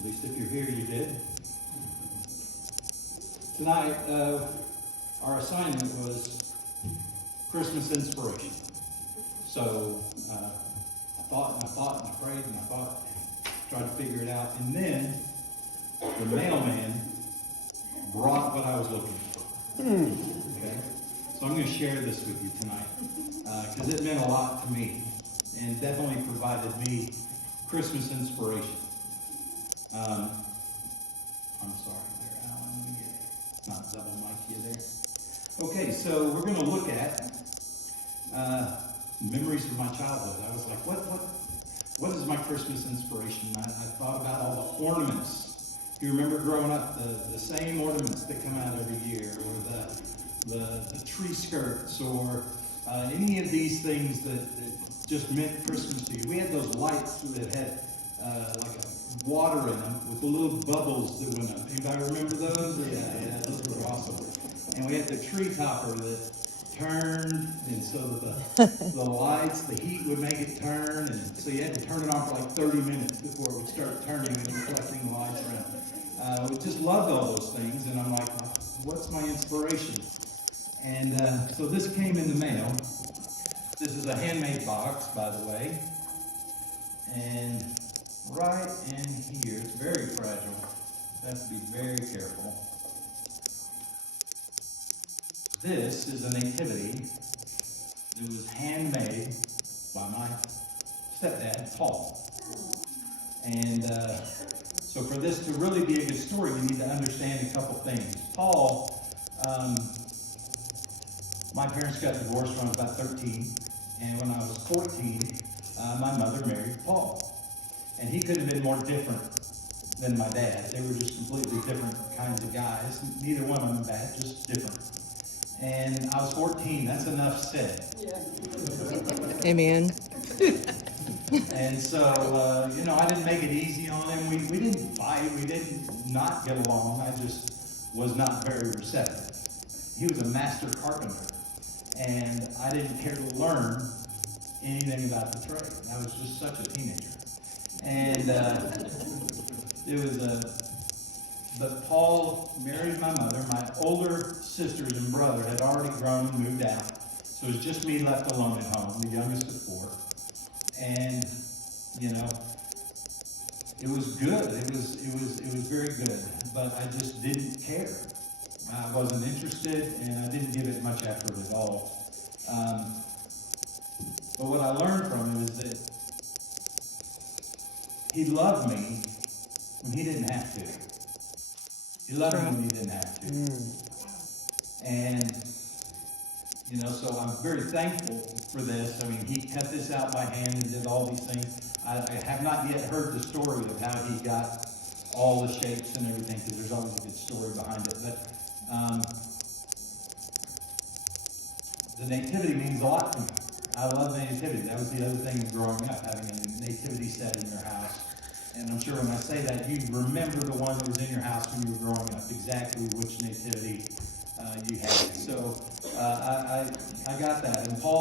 At least if you're here, you did. Tonight, our assignment was Christmas inspiration. So I thought and I prayed and I tried to figure it out. And then the mailman brought what I was looking for. Okay? So I'm going to share this with you tonight because it meant a lot to me and definitely provided me Christmas inspiration. I'm sorry there, Alan. Let me get not double mic you there. Okay, so we're going to look at memories of my childhood. I was like, what is my Christmas inspiration? I thought about all the ornaments. You remember growing up, the same ornaments that come out every year, or the tree skirts, or any of these things that just meant Christmas to you. We had those lights that had like a water in them with the little bubbles that went up. Anybody remember those? Yeah, those were awesome. And we had the tree topper that turned, and so the lights, the heat would make it turn, and so you had to turn it on for like 30 minutes before it would start turning and reflecting the lights around. We just loved all those things, and I'm like, what's my inspiration? And so this came in the mail. This is a handmade box, by the way, and right in here, it's very fragile. You have to be very careful. This is a nativity that was handmade by my stepdad, Paul. And so for this to really be a good story, we need to understand a couple things. Paul, my parents got divorced when I was about 13. And when I was 14, my mother married Paul. And he couldn't have been more different than my dad. They were just completely different kinds of guys. Neither one of them bad, just different. And I was 14. That's enough said. Yeah. Amen. And so, I didn't make it easy on him. We didn't fight. We didn't not get along. I just was not very receptive. He was a master carpenter. And I didn't care to learn anything about the trade. I was just such a teenager. And but Paul married my mother. My older sisters and brother had already grown and moved out. So it was just me left alone at home, the youngest of four. And, it was good. It was very good. But I just didn't care. I wasn't interested, and I didn't give it much effort at all. But what I learned from him is that he loved me when he didn't have to. He loved me when he didn't have to. And, so I'm very thankful for this. I mean, he cut this out by hand and did all these things. I have not yet heard the story of how he got all the shapes and everything, because there's always a good story behind it. But the nativity means a lot to me. I love the nativity. That was the other thing growing up, having a nativity set in your house. And I'm sure when I say that, you remember the one that was in your house when you were growing up, exactly which nativity you had. So I got that. And Paul